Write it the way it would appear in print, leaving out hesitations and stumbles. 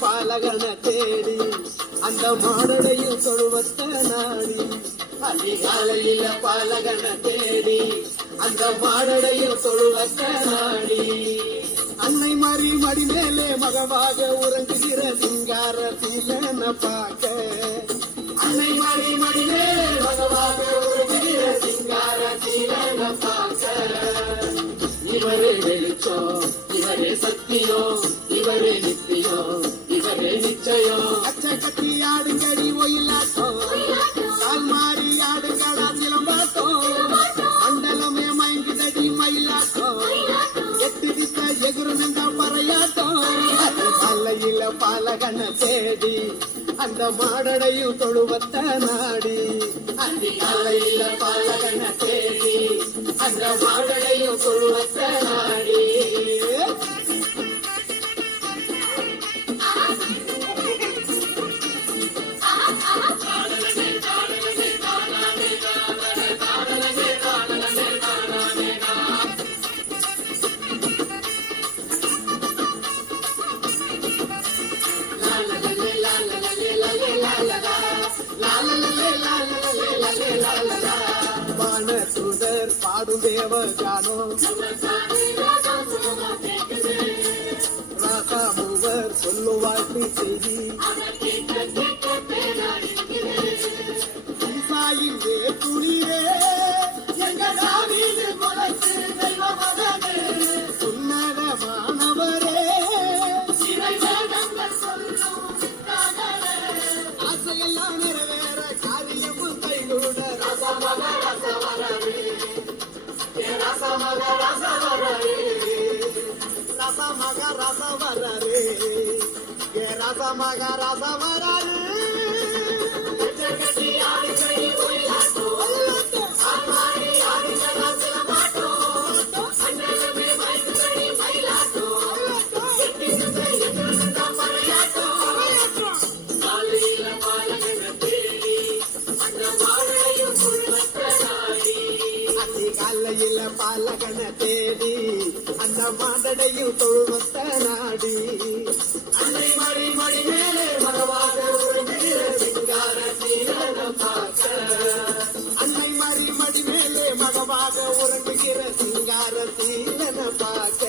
பாலகன தேடி அந்த மாடடையும் தொழுவத்த நாடி அதிகாலையில பாலகன தேடி அந்த மாடடையும் தொழுவத்த நாடி அன்னை மாறி மடி மேலே மகவாக உறங்குகிற சிங்கார சீலன பார்க்க அன்னை மாறி மடி மேலே மகவாக உறங்குகிற சிங்கார சீலன பார்க்க இவரே வெளிச்சம் இவரே சத்தியம் இவரே நித்தியம் இவரே நிச்சயம் அச்ச கத்தி ஆடுங்கடி ஒயிலாட்டம் கால் மாறி ஆடுங்கடா சிலம்பாட்டம் மண்டலமே மயங்குதடி மயிலாட்டம் எட்டு திசை எகுரு நின்ற பறையாட்டம் அல்லையில பாலகன தேடி அந்த மாடடையும் தொழுவத்த நாடி அல்லையில பாலகன தேடி அந்த மாடடையும் தொழுவத்த நாடி வானசுதர் பாடும் தேவகானோ ராசா மூவர் சொல்லுவாழ்த்து செய்தி ஈசாயின் வேற்றுளிரே சுன்னதமானவரே ஆசையெல்லாம் நிறைவேற காரியம் கைகூட ரசமக ரசவரவே ரசமக ரசவரவே ரசமக ரசவரவே ரசமக ரசவரவே அல்லையில பாலகன தேடி அந்த மாடடையும் தொழுவத்த நாடி அன்னை மடி மடி மேலே மகவாக உறங்குகிற சிங்கார சீலன பார்க்க அன்னை மடி மடி மேலே மகவாக உறங்குகிற சிங்கார சீலன பார்க்க